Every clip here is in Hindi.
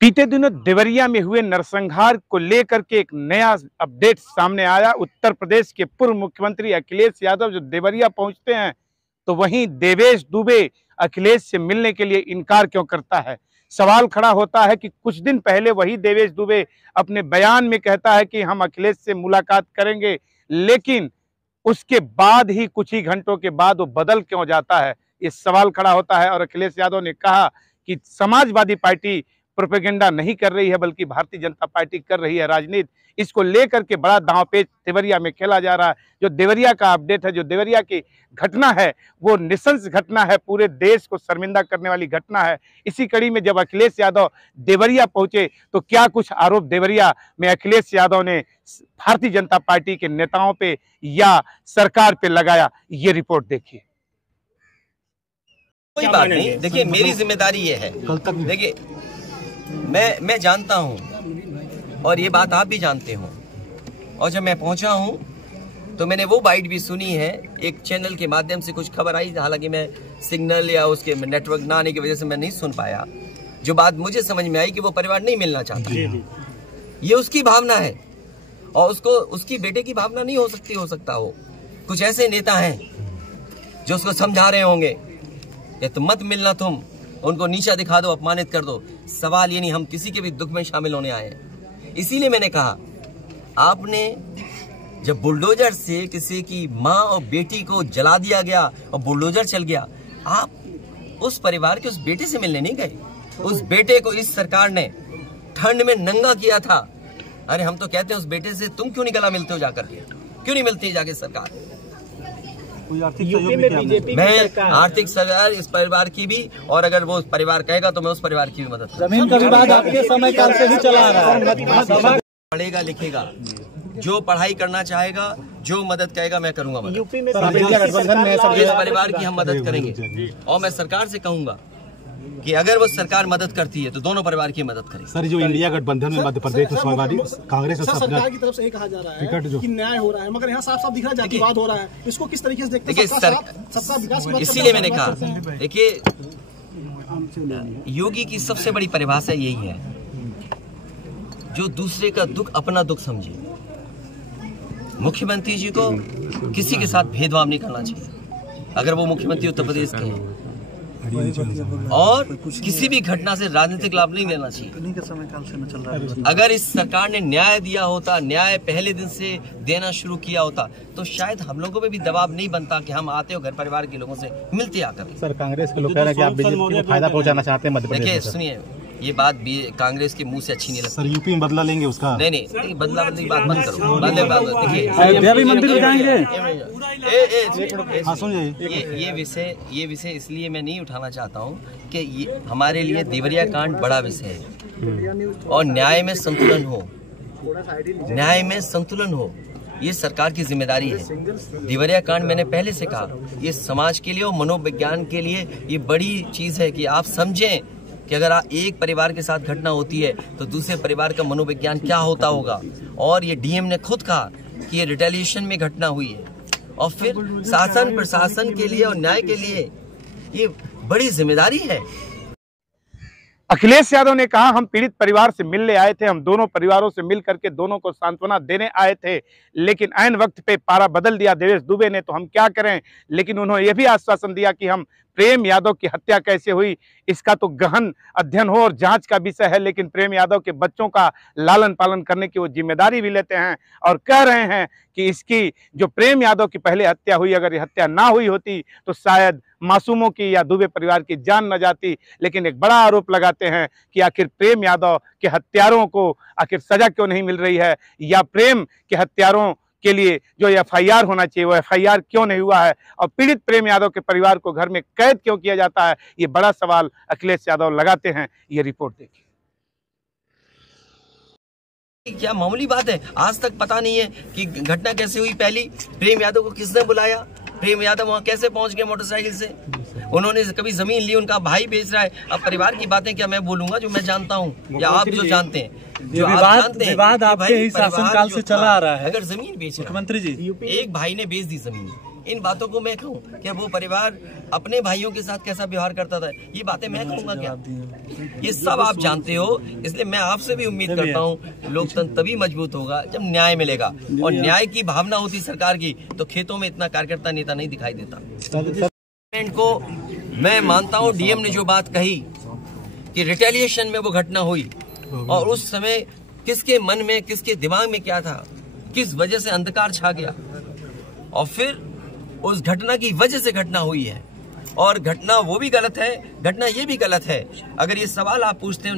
बीते दिनों देवरिया में हुए नरसंहार को लेकर के एक नया अपडेट सामने आया। उत्तर प्रदेश के पूर्व मुख्यमंत्री अखिलेश यादव जो देवरिया पहुंचते हैं तो वहीं देवेश दुबे अखिलेश से मिलने के लिए इनकार क्यों करता है। सवाल खड़ा होता है कि कुछ दिन पहले वही देवेश दुबे अपने बयान में कहता है कि हम अखिलेश से मुलाकात करेंगे, लेकिन उसके बाद ही कुछ ही घंटों के बाद वो बदल क्यों जाता है, ये सवाल खड़ा होता है। और अखिलेश यादव ने कहा कि समाजवादी पार्टी प्रोपेगेंडा नहीं कर रही है बल्कि भारतीय जनता पार्टी कर रही है राजनीति। इसको लेकर के बड़ा दांवपेच देवरिया में खेला जा रहा है। जो देवरिया का अपडेट है, जो देवरिया की घटना है, वो निशंस घटना है, पूरे देश को शर्मिंदा करने वाली घटना है। इसी कड़ी में जब अखिलेश यादव देवरिया पहुंचे तो क्या कुछ आरोप देवरिया में अखिलेश यादव ने भारतीय जनता पार्टी के नेताओं पे या सरकार पे लगाया, ये रिपोर्ट देखिए। कोई बात नहीं, देखिए मेरी जिम्मेदारी ये है। देखिए मैं जानता हूँ और ये बात आप भी जानते हो, और जब मैं पहुंचा हूँ तो मैंने वो बाइट भी सुनी है। एक चैनल के माध्यम से कुछ खबर आई, हालांकि मैं सिग्नल या उसके नेटवर्क ना आने की वजह से मैं नहीं सुन पाया। जो बात मुझे समझ में आई कि वो परिवार नहीं मिलना चाहता, ये उसकी भावना है और उसको उसकी बेटे की भावना नहीं हो सकता हो। कुछ ऐसे नेता हैं जो उसको समझा रहे होंगे या तुम मत मिलना, तुम उनको नीचा दिखा दो, अपमानित कर दो। सवाल ये नहीं, हम किसी के भी दुख में शामिल होने आए हैं। इसीलिए मैंने कहा, आपने जब बुलडोजर से किसी की माँ और बेटी को जला दिया गया और बुलडोजर चल गया, आप उस परिवार के उस बेटे से मिलने नहीं गए। उस बेटे को इस सरकार ने ठंड में नंगा किया था। अरे हम तो कहते हैं उस बेटे से तुम क्यों नहीं गला मिलते हो जाकर के, क्यों नहीं मिलती जाके सरकार। मैं आर्थिक सहयोग इस परिवार की भी, और अगर वो परिवार कहेगा तो मैं उस परिवार की भी मदद करूंगा। जमीन का विवाद आपके समय काल से ही चला आ रहा है। पढ़ेगा लिखेगा, जो पढ़ाई करना चाहेगा, जो मदद कहेगा मैं करूंगा मदद। यूपी में इस परिवार की हम मदद करेंगे और मैं सरकार से कहूंगा कि अगर वो सरकार मदद करती है तो दोनों परिवार की मदद करें। सर, जो इंडिया गठबंधन में मध्य प्रदेश में समाजवादी कांग्रेस सरकार की तरफ से ये कहा जा रहा है कि न्याय हो रहा है, मगर यहाँ साफ साफ दिख रहा है जातिवाद हो रहा है। इसको किस तरीके से देखते हैं? इसीलिए मैंने कहा, देखिए योगी की सबसे बड़ी परिभाषा यही है, जो दूसरे का दुख अपना दुख समझे। मुख्यमंत्री जी को किसी के साथ भेदभाव नहीं करना चाहिए अगर वो मुख्यमंत्री उत्तर प्रदेश के हैं, और किसी भी घटना से राजनीतिक लाभ नहीं लेना चाहिए। अगर इस सरकार ने न्याय दिया होता, न्याय पहले दिन से देना शुरू किया होता, तो शायद हम लोगों पे भी दबाव नहीं बनता कि हम आते हो घर परिवार के लोगों से मिलते आकर। सर, कांग्रेस के लोग कह रहे हैं कि आप बीजेपी को फायदा पहुंचाना चाहते हैं मध्य प्रदेश। देखिए सुनिए, ये बात भी कांग्रेस के मुंह से अच्छी नहीं लगती। सर, यूपी में बदला लेंगे उसका? नहीं, बदला बदली बात मत करो। देखिए अयोध्या भी मंदिर जाएंगे। ये विषय इसलिए मैं नहीं उठाना चाहता हूँ कि ये हमारे लिए देवरिया कांड बड़ा विषय है और न्याय में संतुलन हो, न्याय में संतुलन हो, ये सरकार की जिम्मेदारी है। देवरिया कांड मैंने पहले से कहा, ये समाज के लिए और मनोविज्ञान के लिए ये बड़ी चीज है कि आप समझें कि अगर एक परिवार के साथ घटना होती है तो दूसरे परिवार का मनोविज्ञान क्या होता होगा। और ये डीएम ने खुद कहा कि ये रिटेलिएशन में घटना हुई है, और फिर शासन प्रशासन के लिए और न्याय के लिए ये बड़ी जिम्मेदारी है। अखिलेश यादव ने कहा, हम पीड़ित परिवार से मिलने आए थे, हम दोनों परिवारों से मिल करके दोनों को सांत्वना देने आए थे, लेकिन ऐन वक्त पे पारा बदल दिया देवेश दुबे ने, तो हम क्या करें। लेकिन उन्होंने ये भी आश्वासन दिया कि हम प्रेम यादव की हत्या कैसे हुई इसका तो गहन अध्ययन हो और जांच का विषय है, लेकिन प्रेम यादव के बच्चों का लालन पालन करने की वो जिम्मेदारी भी लेते हैं और कह रहे हैं कि इसकी जो प्रेम यादव की पहले हत्या हुई, अगर ये हत्या ना हुई होती तो शायद मासूमों की या दुबे परिवार की जान न जाती। लेकिन एक बड़ा आरोप लगाते हैं कि आखिर प्रेम यादव के हत्यारों को आखिर सजा क्यों नहीं मिल रही है, या प्रेम के हत्यारों के लिए जो एफआईआर होना चाहिए वो एफआईआर क्यों नहीं हुआ है, और पीड़ित प्रेम यादव के परिवार को घर में कैद क्यों किया जाता है। ये बड़ा सवाल अखिलेश यादव लगाते हैं। ये रिपोर्ट देखिए। क्या मामूली बात है, आज तक पता नहीं है कि घटना कैसे हुई। पहली, प्रेम यादव को किसने बुलाया, प्रेम यादव वहां कैसे पहुंच गए मोटरसाइकिल से, उन्होंने कभी जमीन ली, उनका भाई बेच रहा है। अब परिवार की बातें क्या मैं बोलूंगा जो मैं जानता हूँ या आप जो जानते हैं, जो आप जानते हैं। विवाद आपके ही शासनकाल से चला आ रहा है। अगर जमीन बेच रहा है, मुख्यमंत्री जी, एक भाई ने बेच दी जमीन, इन बातों को मैं कहूँ क्या वो परिवार अपने भाइयों के साथ कैसा व्यवहार करता था, ये बातें मैं कहूँगा क्या? ये सब आप जानते हो। इसलिए मैं आपसे भी उम्मीद करता हूँ लोकतंत्र तभी मजबूत होगा जब न्याय मिलेगा, और न्याय की भावना होती सरकार की तो खेतों में इतना कार्यकर्ता नेता नहीं दिखाई देता। को मैं मानता हूँ डीएम ने जो बात कही कि रिटेलिएशन में वो घटना हुई, और उस समय किसके मन में, किसके दिमाग में क्या था, किस वजह से अंधकार छा गया, और फिर उस घटना की वजह से घटना हुई है। और घटना वो भी गलत है, घटना ये भी गलत है। अगर ये सवाल आप पूछते हैं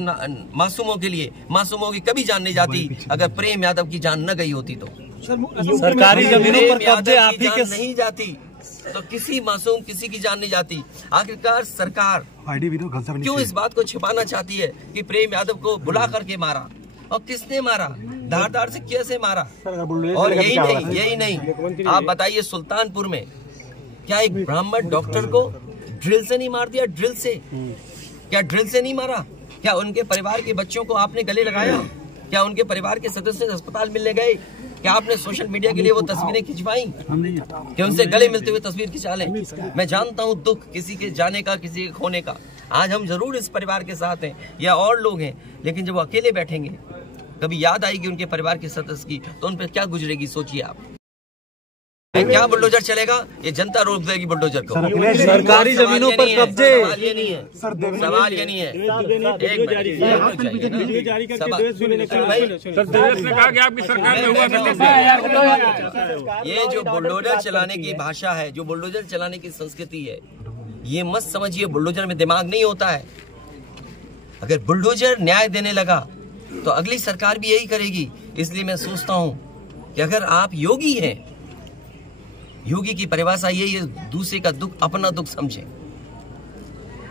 मासूमों के लिए, मासूमों की कभी जान नहीं जाती अगर प्रेम यादव की जान न गई होती तो। सरकारी जमीनों पर कब्जे आप ही के नहीं जाती तो किसी मासूम किसी की जान नहीं जाती। आखिरकार सरकार क्यों इस बात को छिपाना चाहती है कि प्रेम यादव को बुला करके मारा, और किसने मारा, धारदार से कैसे मारा? और यही नहीं, आप बताइए सुल्तानपुर में क्या एक ब्राह्मण डॉक्टर को ड्रिल से नहीं मार दिया? ड्रिल से, क्या ड्रिल से नहीं मारा? क्या उनके परिवार के बच्चों को आपने गले लगाया? क्या उनके परिवार के सदस्य अस्पताल मिलने गए? क्या आपने सोशल मीडिया के लिए वो तस्वीरें खिंचवाई कि उनसे गले मिलते हुए तस्वीर खिंचा लें? मैं जानता हूँ दुख किसी के जाने का, किसी के खोने का। आज हम जरूर इस परिवार के साथ हैं या और लोग हैं, लेकिन जब वो अकेले बैठेंगे कभी याद आएगी उनके परिवार के सदस्य की तो उन पर क्या गुजरेगी, सोचिए आप। क्या बुलडोजर चलेगा? ये जनता रोक देगी बुलडोजर को। सरकारी जमीनों पर कब्जे, सवाल ये नहीं है, सवाल ये नहीं है। ये जो बुलडोजर चलाने की भाषा है, जो बुलडोजर चलाने की संस्कृति है, ये मत समझिए बुलडोजर में दिमाग नहीं होता है। अगर बुलडोजर न्याय देने लगा तो अगली सरकार भी यही करेगी। इसलिए मैं सोचता हूँ कि अगर आप योगी हैं, योगी की परिभाषा यही है, दूसरे का दुख अपना दुख समझें।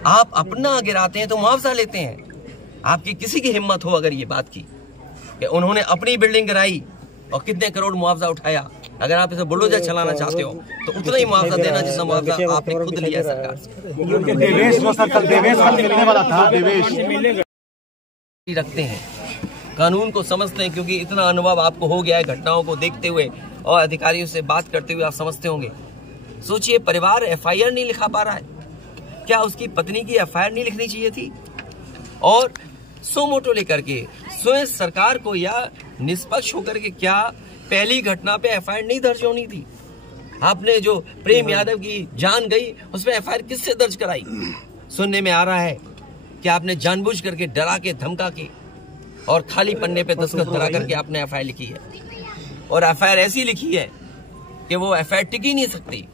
आप अपना गिराते हैं तो मुआवजा लेते हैं। आपकी किसी की हिम्मत हो अगर ये बात की कि उन्होंने अपनी बिल्डिंग गिराई और कितने करोड़ मुआवजा उठाया, अगर आप इसे बुलडोजर चलाना चाहते हो तो उतना ही मुआवजा देना जितना मुआवजा आपने खुद लिया सरकार से। रखते हैं, कानून को समझते हैं, क्योंकि इतना अनुभव आपको हो गया है घटनाओं को देखते हुए और अधिकारियों से बात करते हुए, आप समझते होंगे। सोचिए परिवार एफआईआर नहीं लिखा पा रहा है, क्या उसकी पत्नी की एफआईआर नहीं लिखनी चाहिए थी? और सोमोटो लेकर के स्वयं सरकार को या निष्पक्ष होकर के क्या पहली घटना पे एफआईआर नहीं दर्ज होनी थी? आपने जो प्रेम यादव की जान गई उस पर एफआईआर किससे दर्ज कराई? सुनने में आ रहा है कि आपने जानबूझ करके डरा के धमका के और खाली पन्ने पे दस्तखत करा करके आपने एफआईआर लिखी है, और एफआईआर ऐसी लिखी है कि वो एफआईआर टिक ही नहीं सकती।